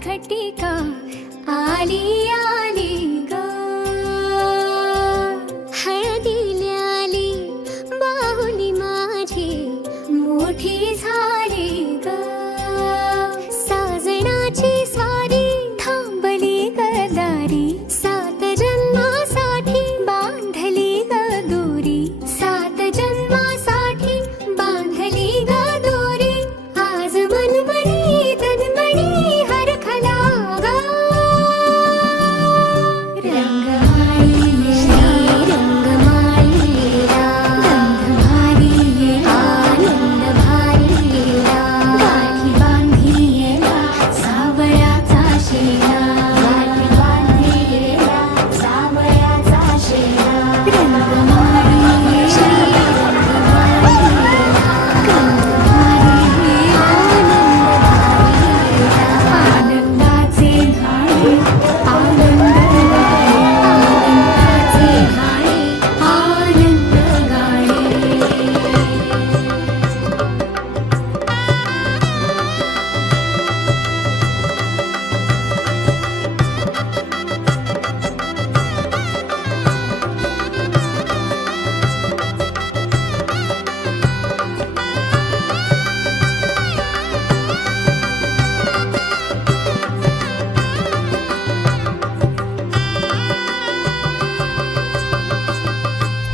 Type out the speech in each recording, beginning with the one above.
घटिका आली आली ग, हळदीला आली बाहुली माझी मोठी झाली ग, साजणाची स्वारी थांबली गदारी, 7 जन्मासाठी बांधली ग दोरी, 7 जन्मासाठी बांधली ग दोरी, आज मनमणी तन्मणी हरखला ग, रंगमाळी रंगमाळी गंध भारी आनंद भारी गाठी बांधी सावळ्याचा शेला, गाठी बांधी सावळ्याचा शेला, रंगमाळी श्री रंगमाळी गंध भारी आनंदाचे घाणे आनंदाचे घाणे आनंद गाणे.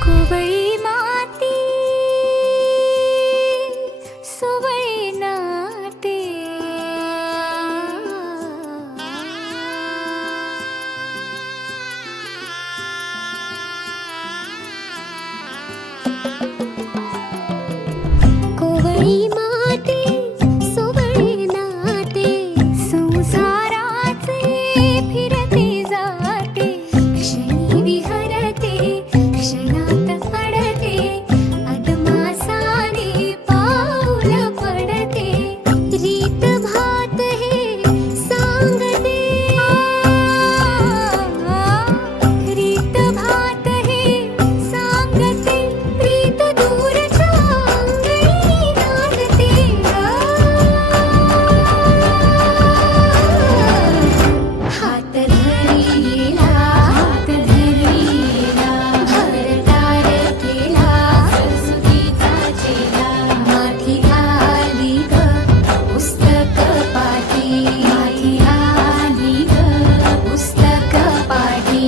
कोवळी माती सुवळी नाते, कोवळी माती सुवळी नाते, संसाराचे फिरते जाते, क्षणी विहरते क्षणात अडते, अदमासाने पाऊल पडते, रीत भात हे सांगते, रीत भात हे सांगते, प्रीत दूरच्या अंगणी नांदते हात धरीला हात धरीला भरतार केला सरस्वतीचा चेला, माथी आली ग पुस्तक पाठी, माथी आली ग पुस्तक पाठी.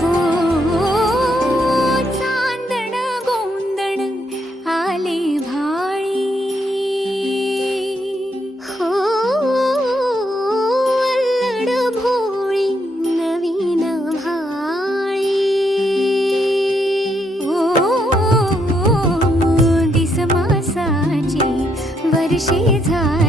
हो चांदण गोंदण आले भाळी, हो अल्लड भोळी नवीन भाळी, हो दिस मासाची वर्षे झाली